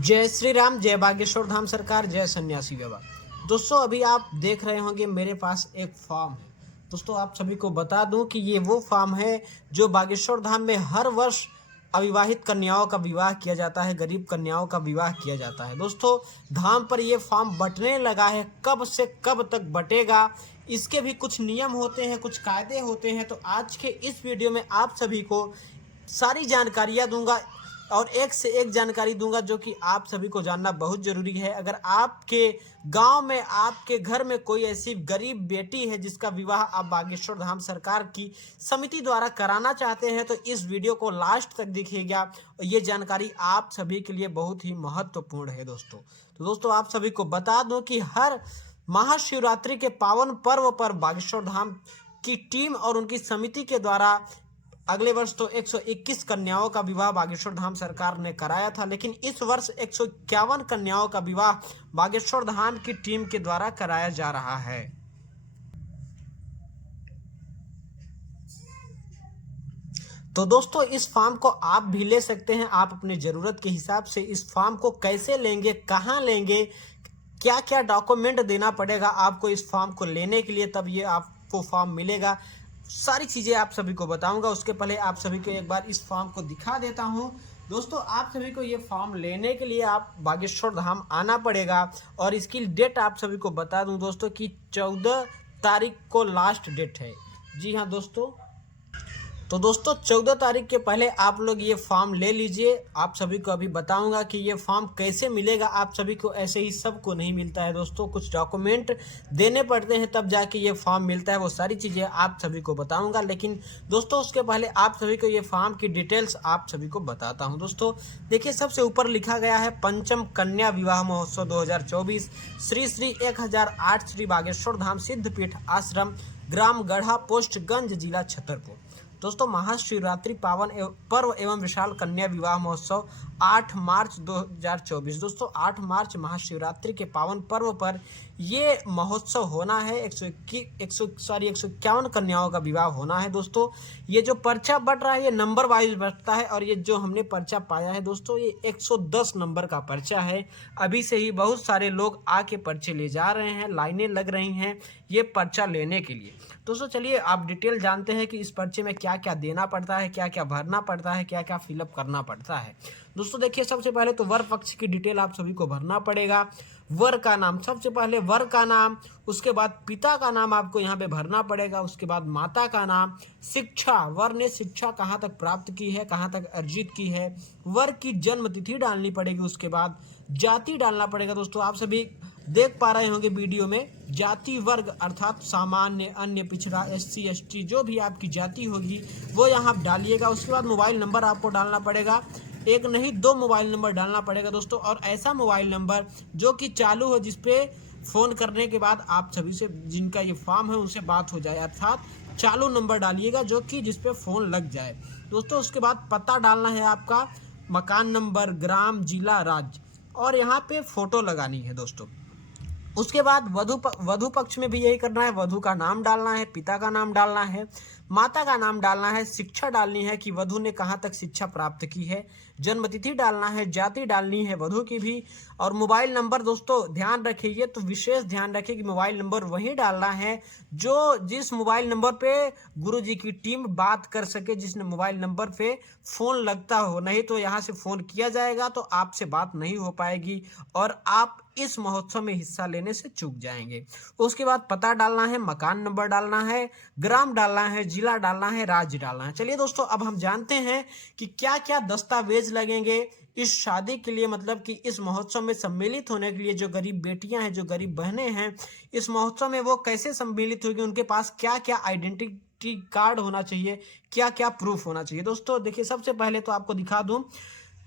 जय श्री राम, जय बागेश्वर धाम सरकार, जय सन्यासी बाबा। दोस्तों अभी आप देख रहे होंगे मेरे पास एक फार्म है। दोस्तों आप सभी को बता दूं कि ये वो फार्म है जो बागेश्वर धाम में हर वर्ष अविवाहित कन्याओं का विवाह किया जाता है, गरीब कन्याओं का विवाह किया जाता है। दोस्तों धाम पर ये फार्म बंटने लगा है, कब से कब तक बटेगा इसके भी कुछ नियम होते हैं, कुछ कायदे होते हैं। तो आज के इस वीडियो में आप सभी को सारी जानकारियां दूंगा और एक से एक जानकारी दूंगा जो कि आप सभी को जानना बहुत ज़रूरी है। अगर आपके गांव में, आपके घर में कोई ऐसी गरीब बेटी है जिसका विवाह आप बागेश्वर धाम सरकार की समिति द्वारा कराना चाहते हैं तो इस वीडियो को लास्ट तक देखिएगा। ये जानकारी आप सभी के लिए बहुत ही महत्वपूर्ण है दोस्तों। तो दोस्तों आप सभी को बता दूं कि हर महाशिवरात्रि के पावन पर्व पर बागेश्वर धाम की टीम और उनकी समिति के द्वारा अगले वर्ष तो 121 कन्याओं का विवाह बागेश्वर धाम सरकार ने कराया था, लेकिन इस वर्ष 151 कन्याओं का विवाह बागेश्वर धाम की टीम के द्वारा कराया जा रहा है। तो दोस्तों इस फार्म को आप भी ले सकते हैं। आप अपने ज़रूरत के हिसाब से इस फार्म को कैसे लेंगे, कहाँ लेंगे, क्या क्या डॉक्यूमेंट देना पड़ेगा आपको इस फार्म को लेने के लिए, तब ये आपको फार्म मिलेगा, सारी चीज़ें आप सभी को बताऊंगा। उसके पहले आप सभी को एक बार इस फार्म को दिखा देता हूं। दोस्तों आप सभी को ये फार्म लेने के लिए आप बागेश्वर धाम आना पड़ेगा और इसकी डेट आप सभी को बता दूं दोस्तों कि 14 तारीख को लास्ट डेट है। जी हाँ दोस्तों, तो दोस्तों 14 तारीख के पहले आप लोग ये फॉर्म ले लीजिए। आप सभी को अभी बताऊंगा कि ये फॉर्म कैसे मिलेगा। आप सभी को ऐसे ही सबको नहीं मिलता है दोस्तों, कुछ डॉक्यूमेंट देने पड़ते हैं तब जाके ये फॉर्म मिलता है। वो सारी चीज़ें आप सभी को बताऊंगा, लेकिन दोस्तों उसके पहले आप सभी को ये फॉर्म की डिटेल्स आप सभी को बताता हूँ। दोस्तों देखिए, सबसे ऊपर लिखा गया है पंचम कन्या विवाह महोत्सव 2024 श्री श्री 1008 श्री बागेश्वर धाम सिद्धपीठ आश्रम, ग्राम गढ़ा, पोस्ट गंज, जिला छतरपुर। दोस्तों महाशिवरात्रि पावन पर्व एवं विशाल कन्या विवाह महोत्सव 8 मार्च 2024। दोस्तों 8 मार्च महाशिवरात्रि के पावन पर्व पर ये महोत्सव होना है। 151 कन्याओं का विवाह होना है। दोस्तों ये जो पर्चा बट रहा है ये नंबर वाइज बटता है और ये जो हमने पर्चा पाया है दोस्तों ये 110 नंबर का पर्चा है। अभी से ही बहुत सारे लोग आके पर्चे ले जा रहे हैं, लाइनें लग रही हैं ये पर्चा लेने के लिए। दोस्तों चलिए आप डिटेल जानते हैं कि इस पर्चे में क्या क्या देना पड़ता है, क्या क्या भरना पड़ता है, क्या क्या फिलअप करना पड़ता है। दोस्तों देखिए, सबसे पहले तो वर पक्ष की डिटेल आप सभी को भरना पड़ेगा। वर का नाम, सबसे पहले वर का नाम, उसके बाद पिता का नाम आपको यहाँ पे भरना पड़ेगा। उसके बाद माता का नाम, शिक्षा, वर ने शिक्षा कहाँ तक प्राप्त की है, कहाँ तक अर्जित की है, वर की जन्म तिथि डालनी पड़ेगी। उसके बाद जाति डालना पड़ेगा। दोस्तों आप सभी देख पा रहे होंगे वीडियो में, जाति वर्ग अर्थात सामान्य, अन्य, पिछड़ा, SC ST जो भी आपकी जाति होगी वो यहाँ डालिएगा। उसके बाद मोबाइल नंबर आपको डालना पड़ेगा, एक नहीं 2 मोबाइल नंबर डालना पड़ेगा दोस्तों, और ऐसा मोबाइल नंबर जो कि चालू हो, जिसपे फ़ोन करने के बाद आप सभी से, जिनका ये फॉर्म है उनसे बात हो जाए, अर्थात चालू नंबर डालिएगा जो कि जिसपे फ़ोन लग जाए दोस्तों। उसके बाद पता डालना है आपका, मकान नंबर, ग्राम, जिला, राज्य, और यहाँ पे फ़ोटो लगानी है दोस्तों। उसके बाद वधु पक्ष में भी यही करना है। वधु का नाम डालना है, पिता का नाम डालना है, माता का नाम डालना है, शिक्षा डालनी है कि वधु ने कहाँ तक शिक्षा प्राप्त की है, जन्मतिथि डालना है, जाति डालनी है वधु की भी, और मोबाइल नंबर दोस्तों ध्यान रखिए, तो विशेष ध्यान रखिए कि मोबाइल नंबर वही डालना है जो जिस मोबाइल नंबर पे गुरुजी की टीम बात कर सके, जिस मोबाइल नंबर पे फ़ोन लगता हो। नहीं तो यहाँ से फ़ोन किया जाएगा तो आपसे बात नहीं हो पाएगी और आप इस महोत्सव में हिस्सा लेने से चूक जाएंगे। उसके बाद पता डालना है, मकान नंबर डालना है, ग्राम डालना है, जिला डालना है, राज्य डालना है। चलिए दोस्तों अब हम जानते हैं कि क्या क्या दस्तावेज लगेंगे इस शादी के लिए, मतलब कि इस महोत्सव में सम्मिलित होने के लिए। जो गरीब बेटियां हैं, जो गरीब बहनें हैं इस महोत्सव में, वो कैसे सम्मिलित होगी, उनके पास क्या क्या आइडेंटिटी कार्ड होना चाहिए, क्या क्या प्रूफ होना चाहिए। दोस्तों देखिए, सबसे पहले तो आपको दिखा दूं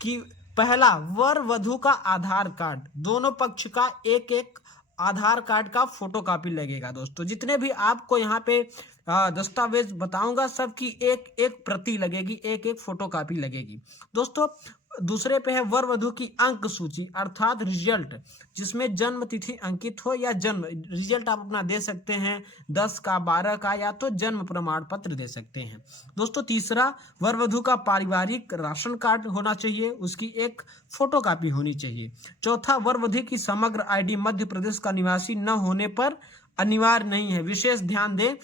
कि पहला, वर वधु का आधार कार्ड, दोनों पक्ष का एक एक आधार कार्ड का फोटो कॉपी लगेगा। दोस्तों जितने भी आपको यहाँ पे दस्तावेज बताऊंगा सबकी एक एक प्रति लगेगी, एक एक फोटो कॉपी लगेगी। दोस्तों दूसरे पे है वर वधु की अंक सूची अर्थात रिजल्ट, जिसमें जन्म तिथि अंकित हो या जन्म रिजल्ट आप अपना दे सकते हैं 10 का 12 का, या तो जन्म प्रमाण पत्र दे सकते हैं। दोस्तों तीसरा, वर वधु का पारिवारिक राशन कार्ड होना चाहिए, उसकी एक फोटोकॉपी होनी चाहिए। चौथा, वर वधु की समग्र आईडी मध्य प्रदेश का निवासी न होने पर अनिवार्य नहीं है। विशेष ध्यान दें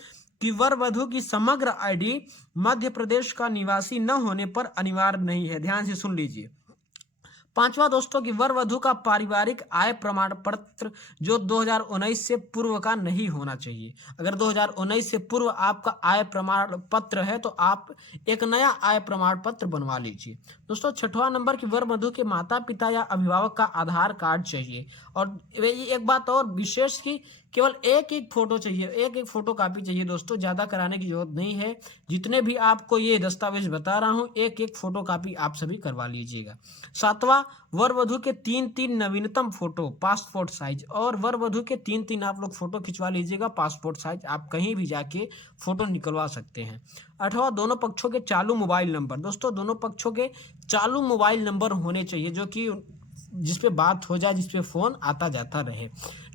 कि वर वधु की समग्र आईडी मध्य प्रदेश का निवासी न होने पर अनिवार्य नहीं है, ध्यान से सुन लीजिए। पांचवा दोस्तों की वर वधु का पारिवारिक आय प्रमाण पत्र जो 2019 से पूर्व का नहीं होना चाहिए। अगर 2019 से पूर्व आपका आय प्रमाण पत्र है तो आप एक नया आय प्रमाण पत्र बनवा लीजिए। दोस्तों छठवां नंबर की वर वधु के माता पिता या अभिभावक का आधार कार्ड चाहिए। और एक बात और विशेष की केवल एक एक फोटो चाहिए, एक एक फोटो कॉपी चाहिए दोस्तों, ज्यादा कराने की जरूरत नहीं है। जितने भी आपको ये दस्तावेज बता रहा हूं एक एक फोटो कॉपी आप सभी करवा लीजिएगा। सातवां, वर वधु के 3 नवीनतम फोटो पासपोर्ट साइज, और वर वधु के 3 आप लोग फोटो खिंचवा लीजिएगा पासपोर्ट साइज, आप कहीं भी जाके फोटो निकलवा सकते हैं। आठवां, दोनों पक्षों के चालू मोबाइल नंबर। दोस्तों दोनों पक्षों के चालू मोबाइल नंबर होने चाहिए जो कि जिसपे बात हो जाए, जिसपे फोन आता जाता रहे।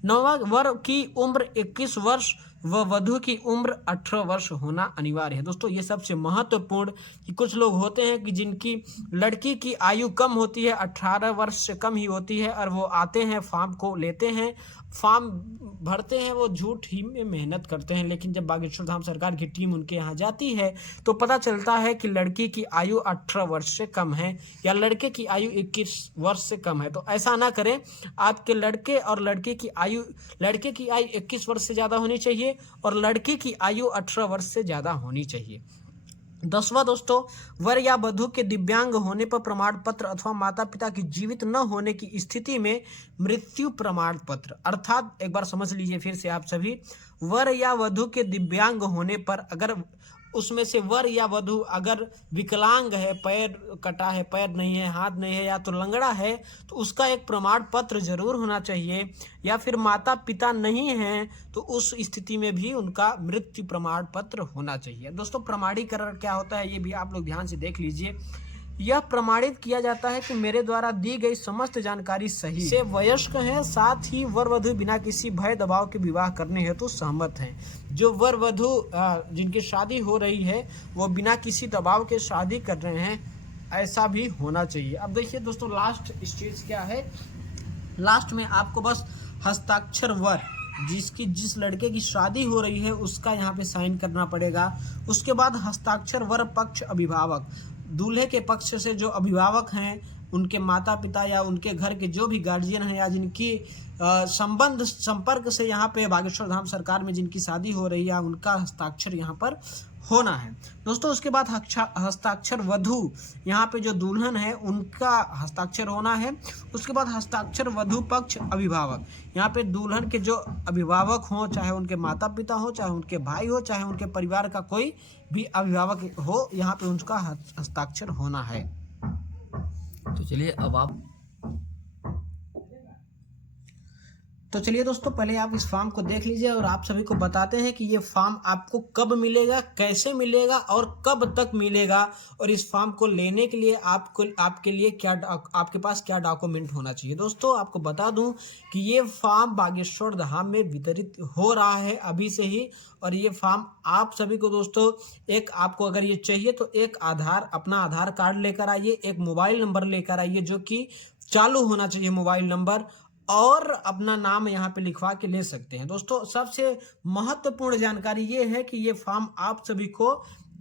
नौवां, वर की उम्र 21 वर्ष व वधु की उम्र 18 वर्ष होना अनिवार्य है। दोस्तों ये सबसे महत्वपूर्ण कि कुछ लोग होते हैं कि जिनकी लड़की की आयु कम होती है, 18 वर्ष से कम ही होती है, और वो आते हैं फॉर्म को लेते हैं, फॉर्म भरते हैं, वो झूठ ही में मेहनत करते हैं, लेकिन जब बागेश्वर धाम सरकार की टीम उनके यहाँ जाती है तो पता चलता है कि लड़की की आयु 18 वर्ष से कम है या लड़के की आयु 21 वर्ष से कम है। तो ऐसा ना करें, आपके लड़के और लड़के की आयु 21 वर्ष से ज़्यादा होनी चाहिए और लड़की की आयु 18 वर्ष से ज़्यादा होनी चाहिए। 10वां दोस्तों, वर या वधु के दिव्यांग होने पर प्रमाण पत्र अथवा माता पिता की जीवित न होने की स्थिति में मृत्यु प्रमाण पत्र, अर्थात एक बार समझ लीजिए फिर से आप सभी, वर या वधु के दिव्यांग होने पर अगर उसमें से वर या वधु अगर विकलांग है, पैर कटा है, पैर नहीं है, हाथ नहीं है, या तो लंगड़ा है, तो उसका एक प्रमाण पत्र जरूर होना चाहिए। या फिर माता पिता नहीं हैं तो उस स्थिति में भी उनका मृत्यु प्रमाण पत्र होना चाहिए। दोस्तों प्रमाणीकरण क्या होता है ये भी आप लोग ध्यान से देख लीजिए। यह प्रमाणित किया जाता है कि मेरे द्वारा दी गई समस्त जानकारी सही से वयस्क हैं, साथ ही वर वधु बिना किसी भय दबाव के विवाह करने हेतु सहमत हैं। जो वर वधु जिनकी शादी हो रही है वो बिना किसी दबाव के शादी कर रहे हैं, ऐसा भी होना चाहिए। अब देखिए दोस्तों लास्ट स्टेज क्या है, लास्ट में आपको बस हस्ताक्षर वर जिस लड़के की शादी हो रही है उसका यहाँ पे साइन करना पड़ेगा। उसके बाद हस्ताक्षर वर पक्ष अभिभावक, दूल्हे के पक्ष से जो अभिभावक हैं उनके माता पिता या उनके घर के जो भी गार्जियन हैं या जिनकी संपर्क से यहाँ पे बागेश्वर धाम सरकार में जिनकी शादी हो रही है उनका हस्ताक्षर यहाँ पर होना है। दोस्तों उसके बाद हस्ताक्षर वधु, यहाँ पे जो दुल्हन है उनका हस्ताक्षर होना है। उसके बाद हस्ताक्षर वधु पक्ष अभिभावक, यहाँ पे दुल्हन के जो अभिभावक हों, चाहे उनके माता पिता हो, चाहे उनके भाई हो, चाहे उनके परिवार का कोई भी अभिभावक हो, यहाँ पे उनका हस्ताक्षर होना है। तो चलिए अब आप तो चलिए दोस्तों पहले आप इस फॉर्म को देख लीजिए और आप सभी को बताते हैं कि ये फॉर्म आपको कब मिलेगा, कैसे मिलेगा और कब तक मिलेगा, और इस फॉर्म को लेने के लिए आपके लिए आपके पास क्या डॉक्यूमेंट होना चाहिए। दोस्तों आपको बता दूं कि ये फॉर्म बागेश्वर धाम में वितरित हो रहा है अभी से ही, और ये फॉर्म आप सभी को दोस्तों एक आपको अगर ये चाहिए तो एक अपना आधार कार्ड लेकर आइए, एक मोबाइल नंबर लेकर आइए जो कि चालू होना चाहिए मोबाइल नंबर, और अपना नाम यहाँ पे लिखवा के ले सकते हैं। दोस्तों सबसे महत्वपूर्ण जानकारी ये है कि ये फॉर्म आप सभी को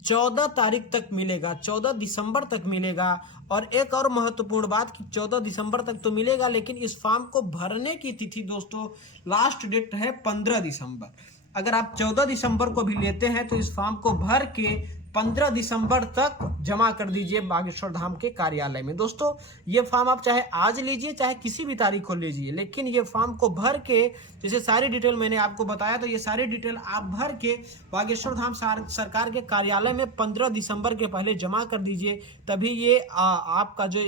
14 तारीख तक मिलेगा, 14 दिसंबर तक मिलेगा। और एक और महत्वपूर्ण बात कि 14 दिसंबर तक तो मिलेगा, लेकिन इस फॉर्म को भरने की तिथि दोस्तों लास्ट डेट है 15 दिसंबर। अगर आप 14 दिसंबर को भी लेते हैं तो इस फॉर्म को भर के 15 दिसंबर तक जमा कर दीजिए बागेश्वर धाम के कार्यालय में। दोस्तों ये फॉर्म आप चाहे आज लीजिए चाहे किसी भी तारीख को लीजिए, लेकिन ये फॉर्म को भर के, जैसे सारी डिटेल मैंने आपको बताया, तो ये सारी डिटेल आप भर के बागेश्वर धाम सरकार के कार्यालय में 15 दिसंबर के पहले जमा कर दीजिए। तभी ये आपका जो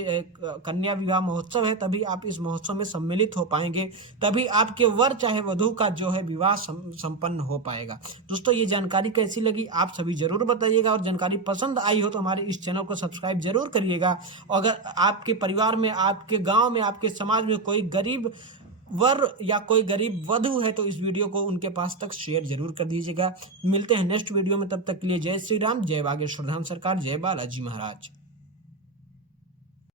कन्या विवाह महोत्सव है, तभी आप इस महोत्सव में सम्मिलित हो पाएंगे, तभी आपके वर चाहे वधु का जो है विवाह संपन्न हो पाएगा। दोस्तों ये जानकारी कैसी लगी आप सभी जरूर बताइएगा। और जानकारी पसंद आई हो तो हमारे इस चैनल को सब्सक्राइब जरूर करिएगा। अगर आपके परिवार में, आपके गांव में, आपके समाज में कोई गरीब वर या कोई गरीब वधु है तो इस वीडियो को उनके पास तक शेयर जरूर कर दीजिएगा। मिलते हैं नेक्स्ट वीडियो में, तब तक के लिए जय श्री राम, जय बागेश्वर धाम सरकार, जय बालाजी महाराज।